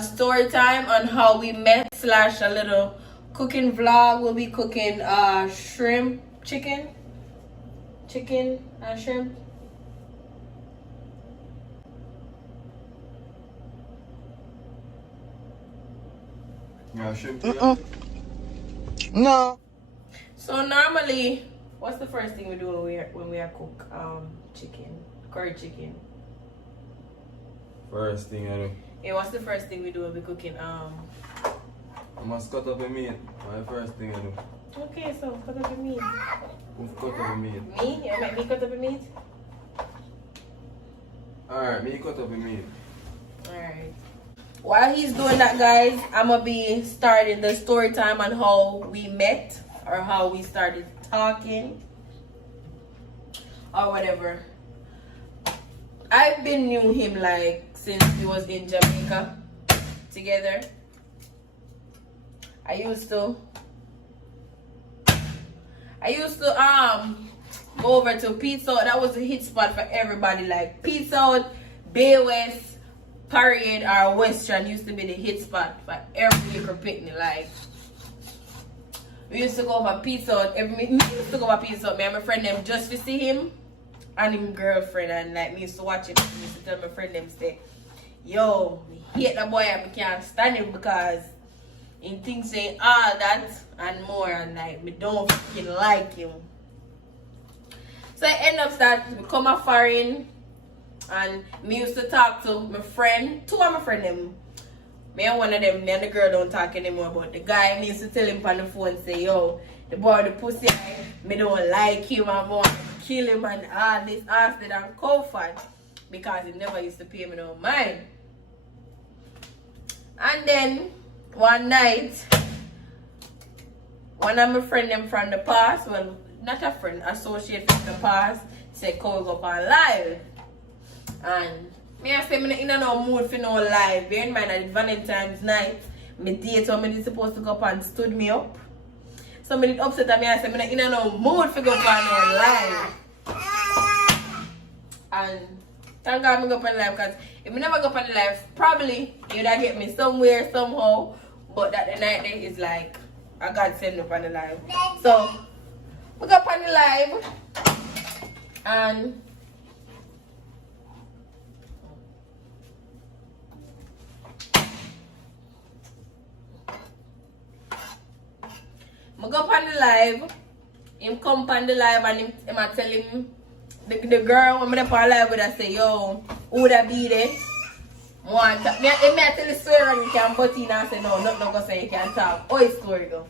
story time on how we met / a little cooking vlog. We'll be cooking shrimp, chicken and shrimp. Yeah, shrimp. No. So normally, what's the first thing we do when we are cook chicken, curry chicken? First thing I do. Yeah, what's the first thing we do when we cooking I must cut up a meat. My first thing I do. Okay, so cut up the meat. Who's cut up a meat? Me? You make me cut up the meat? Alright, me cut up a meat. Alright. While he's doing that, guys, I'm gonna be starting the story time on how we met or how we started talking or whatever. I've been knew him like since we was in Jamaica together. I used to go over to Pizza Hut. That was a hit spot for everybody. Like Pizza Hut, Bay West, Parade or Western used to be the hit spot for every little picnic. Like we used to go over Pizza Hut. Me used to go over Pizza Hut. Me and my friend them just to see him and him girlfriend, and like me used to watch him. Me used to tell my friend them say, "Yo, me hate that boy and me can't stand him because he thinks saying all that and more, and like me don't fucking like him." So I end up that become a foreign, and me used to talk to my friend, two of my friend them. Me and one of them, me and the girl don't talk anymore, but the guy, me used to tell him on the phone, say, "Yo, the boy, the pussy, me don't like him, I want to kill him and all this, Austin and Kofan," because he never used to pay me no mind. And then one night, one of my friend them from the past, well, not a friend, associate from the past, said, "Come go up on live." And me I say, me in no mood for no live. Bear in mind, at Valentine's night, me date when me supposed to go up and stood me up. So me did upset at me. I said, me in no mood for go up on no live. And thank God me go up on live, because if me never go up on the live, probably you would have get me somewhere, somehow. But that the night day is like, a God send me up on the live. So, we go up on the live. And I go up on the live, him come on the live and I tell him, the girl when I up on live with I say, "Yo, who that be there?" One time, me I tell the story and you can butt in and say, "No, nothing go say you can talk." Oh, his story go.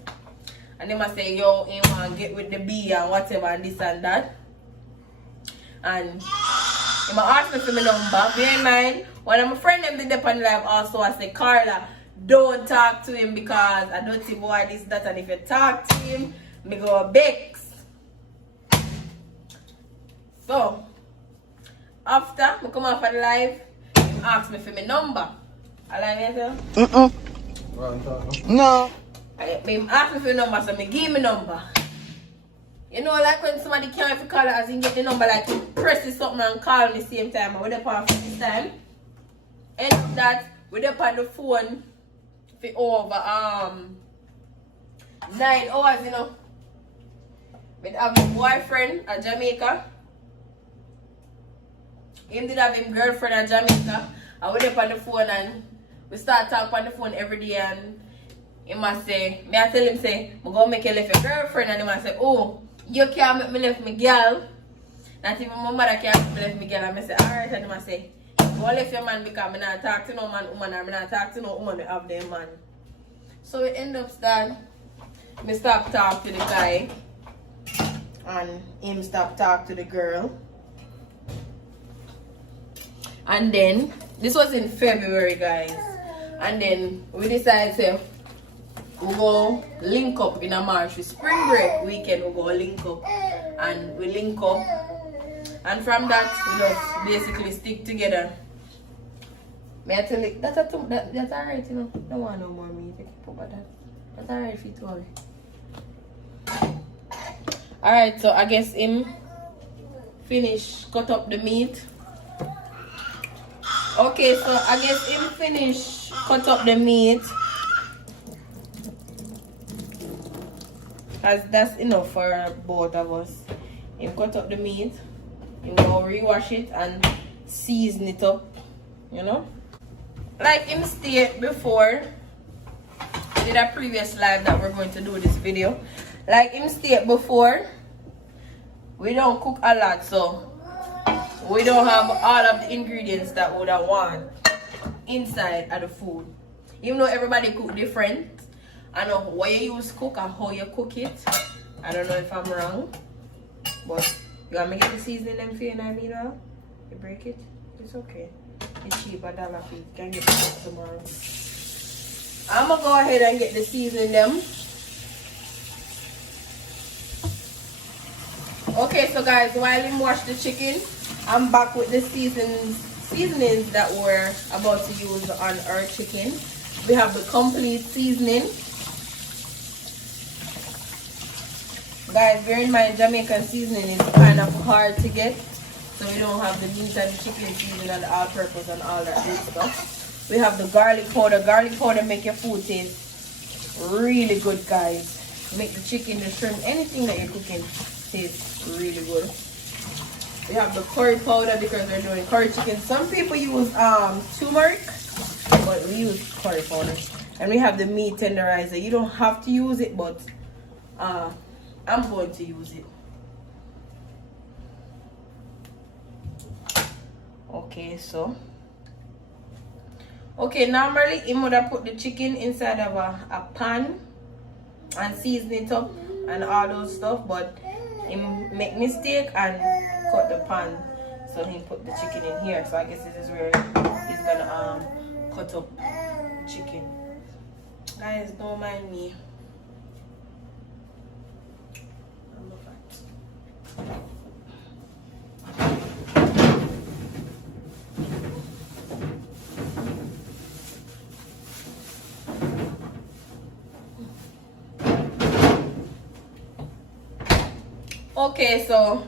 And then I say, "Yo, he want to get with the B and whatever and this and that." And he ask me for my number. Bear in mind, one of my friends them did up on the live also, I say, "Carla, don't talk to him because I don't see boy this, that, and if you talk to him, me go vex." So, after I come off of the live, he asked me for my number. I like yourself? No. He asked me for the number, so me give me number. You know, like when somebody can't call it as he get the number, like he presses something and call me the same time, and we're up on this time. End of that, we're up on the phone for over 9 hours, you know. With have a boyfriend at Jamaica. Him did have him girlfriend at Jamaica. I went up on the phone and we start talking on the phone every day, and he must say, me I tell him say, I'm gonna make you left your girlfriend, and he must say, "Oh, you can't make me left my girl. Not even my mother can't make me left my girl." And I say, "Alright," and he must say, "Go left your man because I not talk to no man, woman, or I not talk to no woman that have them man." So we end up that me stop talk to the guy and him stop talk to the girl. And then this was in February, guys. And then we decided to we go link up in a March with spring break weekend. We go link up and we link up, and from that we just basically stick together. May I tell you, that's alright, you know. Don't want no more meat. About that. That's alright for you to Alright, so I guess him finish cut up the meat. Okay, so I guess him finish cut up the meat. As that's enough for both of us. Him cut up the meat. Him go rewash it and season it up. You know? Like him stated before, I did a previous live that we're going to do this video. Like him stated before, we don't cook a lot, so we don't have all of the ingredients that we would have want inside of the food. Even though everybody cook different, I know what you use cook and how you cook it. I don't know if I'm wrong, but you want me to get the seasoning them for you and I mean now? You break it? It's okay. It's cheap, $1 fee. You can get it tomorrow. I'm gonna go ahead and get the seasoning them. Okay, so guys, while I wash the chicken, I'm back with the seasonings that we're about to use on our chicken. We have the complete seasoning. Guys, bear in mind, Jamaican seasoning is kind of hard to get, so we don't have the meat and the chicken seasoning and the all-purpose and all that good stuff. We have the garlic powder. Garlic powder make your food taste really good, guys. Make the chicken, the shrimp, anything that you're cooking taste really good. We have the curry powder because we're doing curry chicken. Some people use turmeric, but we use curry powder. And we have the meat tenderizer. You don't have to use it, but I'm going to use it. Okay, so normally I would have put the chicken inside of a pan and season it up and all those stuff, but he make mistake and cut the pan, so he put the chicken in here. So I guess this is where he's gonna cut up chicken. Guys, don't mind me. Okay, so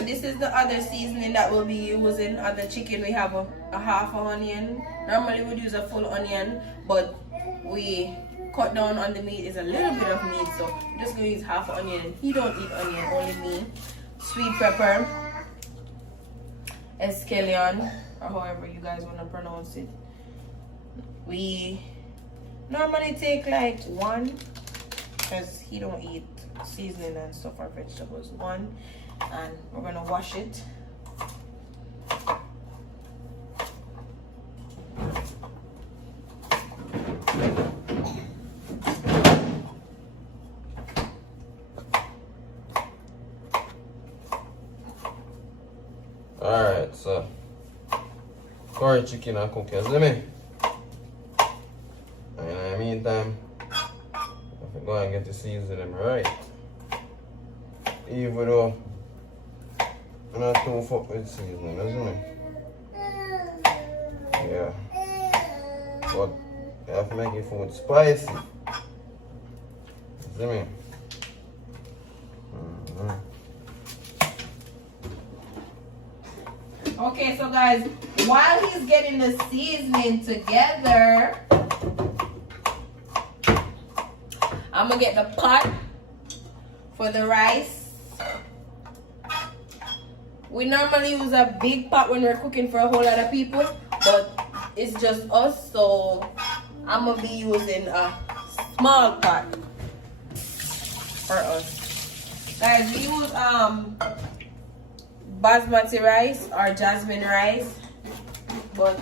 this is the other seasoning that we'll be using on the chicken. We have a half an onion. Normally we'd use a full onion, but we cut down on the meat. Is a little bit of meat, so we're just gonna use half an onion. And he don't eat onion, only me. Sweet pepper, escallion, or however you guys want to pronounce it. We normally take like one, because he don't eat seasoning and stuff or vegetables. One, and we're gonna wash it. Alright, so curry chicken and cook, you see me? And in the meantime, I have go and get the seasoning right. Even though I'm not too fuck with seasoning, you see me? Yeah. But you have to make your food spicy. You see me? Okay, so guys, while he's getting the seasoning together, I'm gonna get the pot for the rice. We normally use a big pot when we're cooking for a whole lot of people, but it's just us, so I'm gonna be using a small pot for us. Guys, we use basmati rice or jasmine rice, but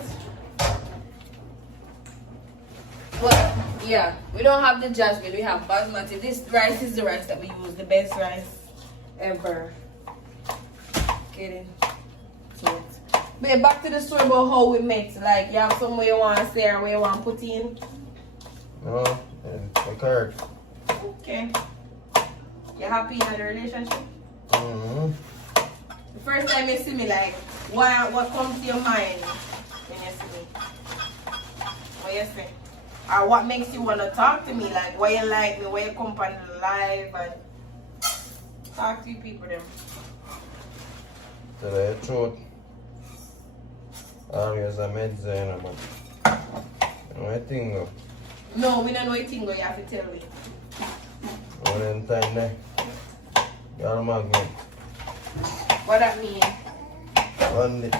yeah, we don't have the jasmine, we have basmati. This rice is the rice that we use, the best rice ever. Get into it. But back to the story about how we met. Like, you have somewhere you want to say or where you want to put in? No, it's correct. Okay. You happy in the relationship? Mm-hmm. The first time you see me, like, what comes to your mind when you see me? What you say? Or what makes you want to talk to me? Like, why you like me, why you come on the live and talk to you people them. tell you the truth. Always a meds, you know, but you know what thing go. No, we don't know anything, you have to tell me. One them time there. Y'all magnet. What that mean? One it.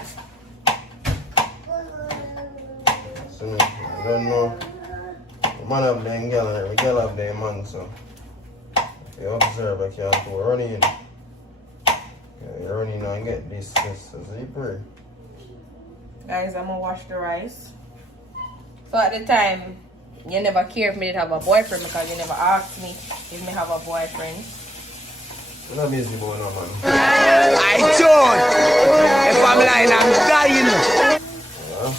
So, I don't know. The man have them girl and every girl have them man, so if you observe, I can't do running. You run in and get this so you pray. Guys, I'm gonna wash the rice. So at the time, you never cared if me did have a boyfriend because you never asked me if me have a boyfriend. You're not busy boy no man. I don't. If I'm lying, I'm dying. Yeah.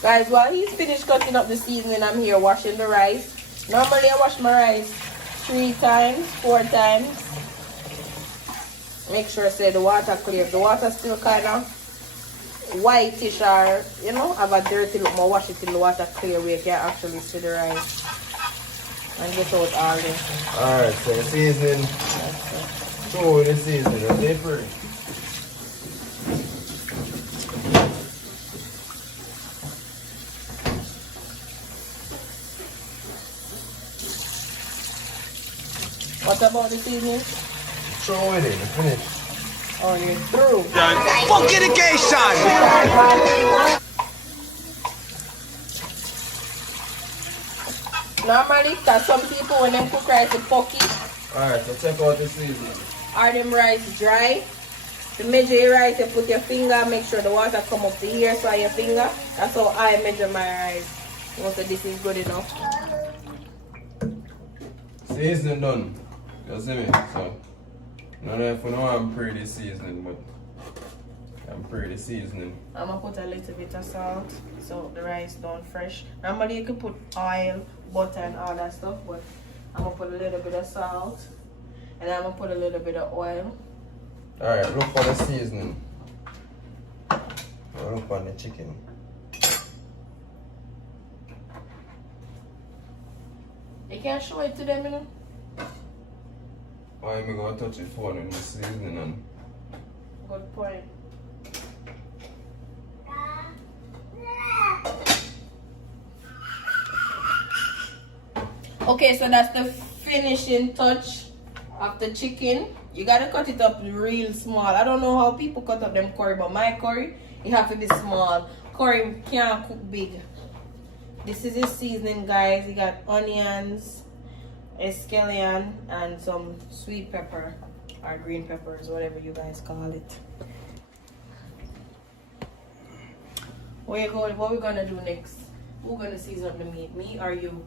Guys, while he's finished cutting up the seasoning, I'm here washing the rice. Normally I wash my rice 3 times, 4 times. Make sure say the water clear. If the water still kind of whitish or, you know, have a dirty look, more wash it till the water clear where you can actually see the rice. And get out all this. Alright, so the seasoning. Throw with the seasoning, that's it for it. What about the seasoning? Throw it in, finish. Oh, you're through. Fuck education. Normally, cause some people when them cook rice with pocky, Alright, so check out the seasoning. are them rice dry. To measure your rice, you put your finger, make sure the water come up to here, so your finger. That's how I measure my rice. You know, so this is good enough. Seasoning done. You see me? So, not if you know I'm pretty seasoning, but I'm pretty seasoning. I'm gonna put a little bit of salt so the rice don't fresh. Normally you could put oil, butter and all that stuff, but I'm gonna put a little bit of salt and I'm gonna put a little bit of oil. Alright, look for the seasoning. Now look on the chicken. You can show it to them, you know? Why am I gonna touch the phone in the seasoning and Good point. Okay, so that's the finishing touch of the chicken. You gotta cut it up real small. I don't know how people cut up them curry, but my curry, it have to be small. Curry can't cook big. This is his seasoning, guys. You got onions, scallion, and some sweet pepper or green peppers, whatever you guys call it. What we gonna do next? Who gonna season up the meat? Me or you?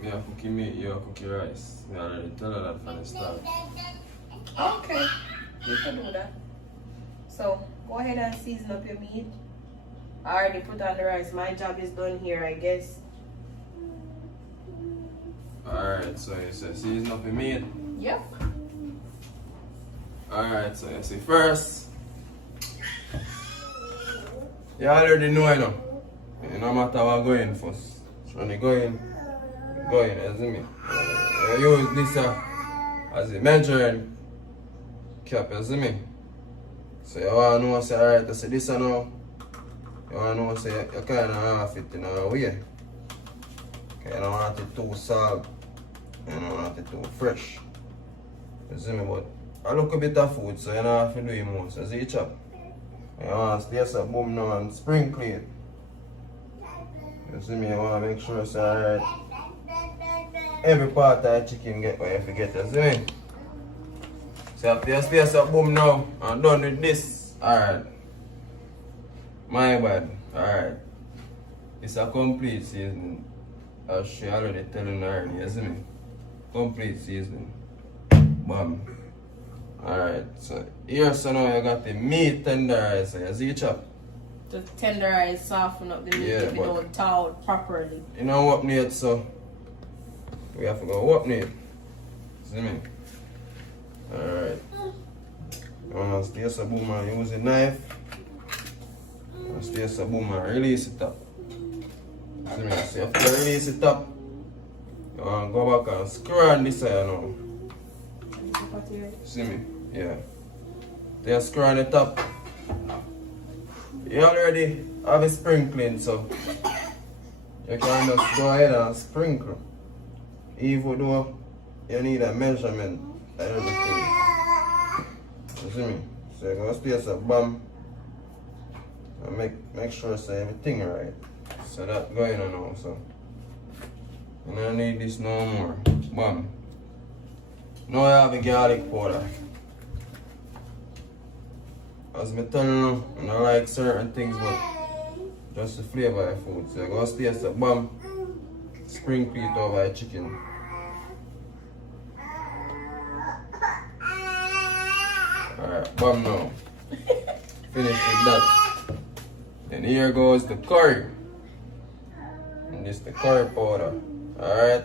me have cookie meat, you have cookie rice. Me already tell her that from the start. Okay, you can do that. So go ahead and season up your meat. I already put on the rice. My job is done here, I guess. Alright, so you say season up your meat. Yep. Alright, so you see first. You already know, you know. It no matter what going first. So when you go in, you see me. You use this as a measuring cap, you see me. So you want to know, say, alright, I say this now. You want to know, say, you kind of half it in a way. Okay, you don't want it too salt. You don't want it too fresh. You see me, but I look a bit of food, so you don't have to do it more. So see it chop. You want to stay some boom now and sprinkle it. You see me, you want to make sure, say, alright. Every part of the chicken get what you forget, you see me? So after you space up boom now, I'm done with this. Alright. My bad. Alright. It's a complete seasoning. As she already telling her earlier, you see me? Complete seasoning. Bam. Alright, so here so now you got the meat tenderize, so you see it chop? To tenderize, soften up the meat if you don't thaw it properly. You know what need, so we have to go what need. See me? Alright. You wanna stay so boom and use a knife. You wanna stay so boom and release it up. See me? So after you release the top, you want to go back and screw on this side now. See me? Yeah. Then screw on the top. You already have a sprinkling, so you can just go ahead and sprinkle. Even though you need a measurement and everything. You see me? So you're going to place a bomb and make sure so everything right. So that's going on now. So you don't need this no more. Bomb. Now I have a garlic powder. As I tell you, I don't like certain things, but just to flavor your food. So you're going to place a bomb, sprinkle it over your chicken. Alright, bomb now. Finish with that. Then here goes the curry. And this the curry powder. Alright.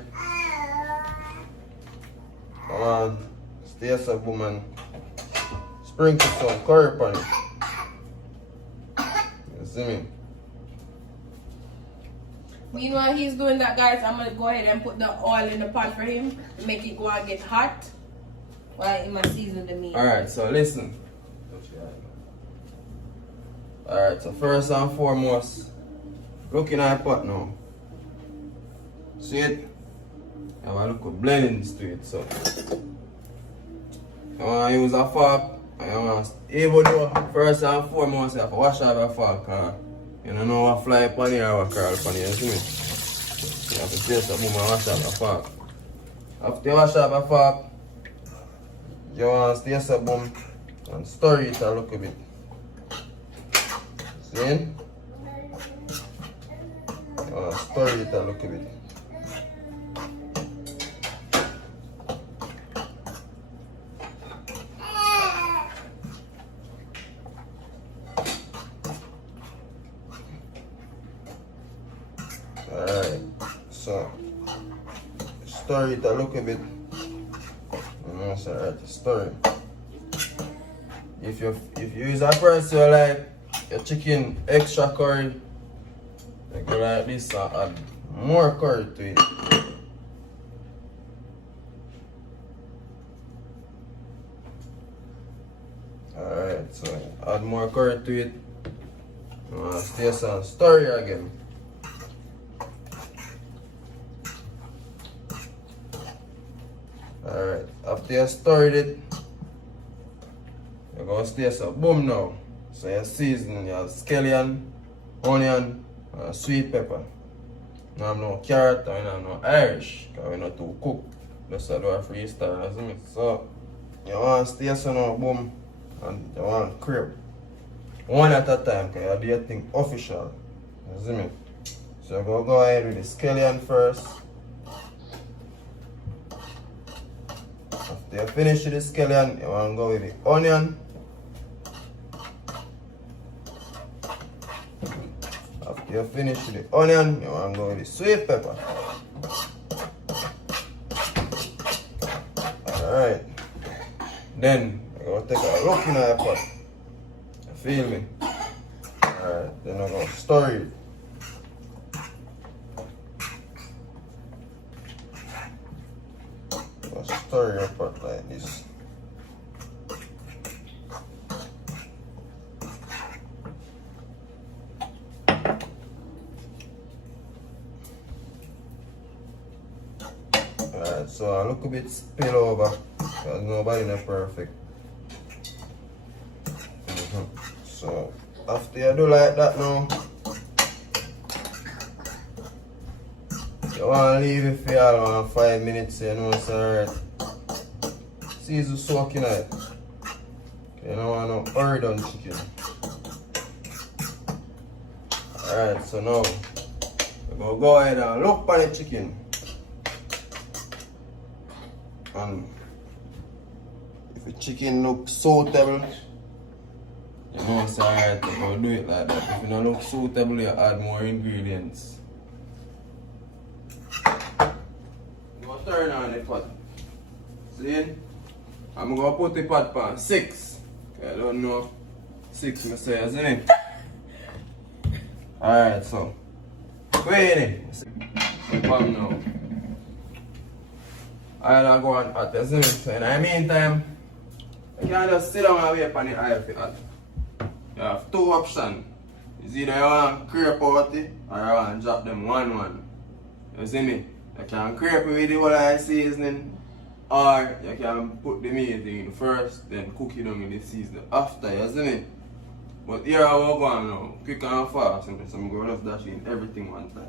Come on. Stay up, woman. Sprinkle some curry on it. You see me? Meanwhile, he's doing that, guys. I'm gonna go ahead and put the oil in the pot for him to make it go and get hot while I'm season the meat. Alright, so listen. Alright, so first and foremost, looking at the pot now. See it? I have a look of blendings to it, so I want to use a fork. I want to, even though first and foremost, you have to wash off your fork, because you don't know what fly upon here or what crawl upon here, you see me? You have to place a boom and wash off your fork. After you wash off your fork, you want to place a boom and stir it a little bit. See? You want to stir it a little bit. Alright, so stir it a little bit. It's alright to stir it. If you use a person you like your chicken extra curry, you go like this and add more curry to it. Alright, so add more curry to it. Stay and stir it again. Alright, after you stirred it, you're going to stay some boom now. So you season your scallion, onion, and sweet pepper. You have no carrot and you have no Irish, because we're not too cooked. Just do a freestyle, isn't it? So you want to stay some now, boom, and you want to crib. One at a time, because you do your thing official. You see me? So you're going to go ahead with the scallion first. After you finish with the scallion, you want to go with the onion. After you finish with the onion, you want to go with the sweet pepper. Alright. Then, you're going to take a look in your pot. You feel me? Alright, then you're going to stir it. Stir your pot like this. Alright, so I look a bit spill over because nobody is perfect. So after you do like that now, you want to leave it for around 5 minutes, you know it's alright. Season soaking it. You don't want no hurry on chicken. Alright, so now we're going to go ahead and look at the chicken. And if the chicken looks suitable, you know it's alright to go do it like that. If it don't look suitable, you add more ingredients. I'm going to turn on the pot. See? I'm going to put the pot on 6. I don't know 6 myself, isn't it? Alright, so Wait. So come now. I'll go on hot, you see me? So in the meantime, you can just sit down and wait on the oil for hot. You have two options. It's either you want to crepe out it or you want to drop them one. You see me? You can crepe it with the whole of the seasoning, or you can put the meat in first, then cook it down in the seasoning after, you see me? But here I will go on now, quick and fast, so I'm going to just dash in everything one time.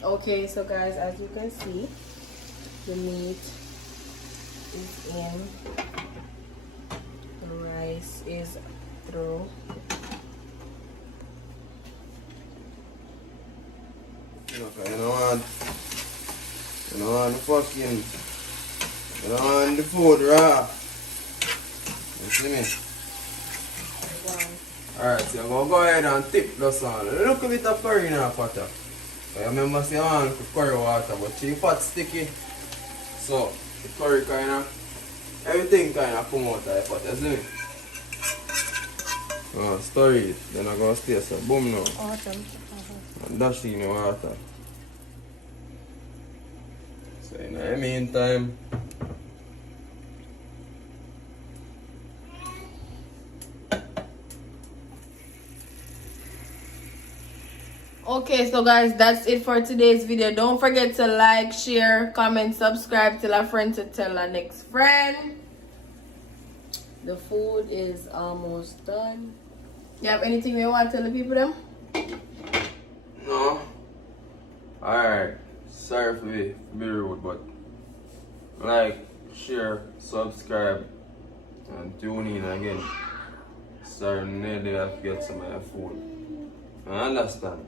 Okay, so guys, as you can see, the meat is in, the rice is through. Okay, you don't want the fucking, you don't want the food raw. You see me? Alright, so I'm gonna go ahead and tip this on a little bit of curry in our pot. So you remember say I want curry water, but the pot sticky. So the curry kinda, everything kinda come out of the pot, you see me? Stir it, then I'm gonna stay so boom now. Awesome. And dash in the water. So in the meantime, Okay, so guys, that's it for today's video. Don't forget to like, share, comment, subscribe, tell a friend to tell a next friend. The food is almost done. You have anything you want to tell the people them? no. Alright, sorry for be rude, but like, share, subscribe, and tune in again. Sorry, nearly I have to get some of your food. I understand.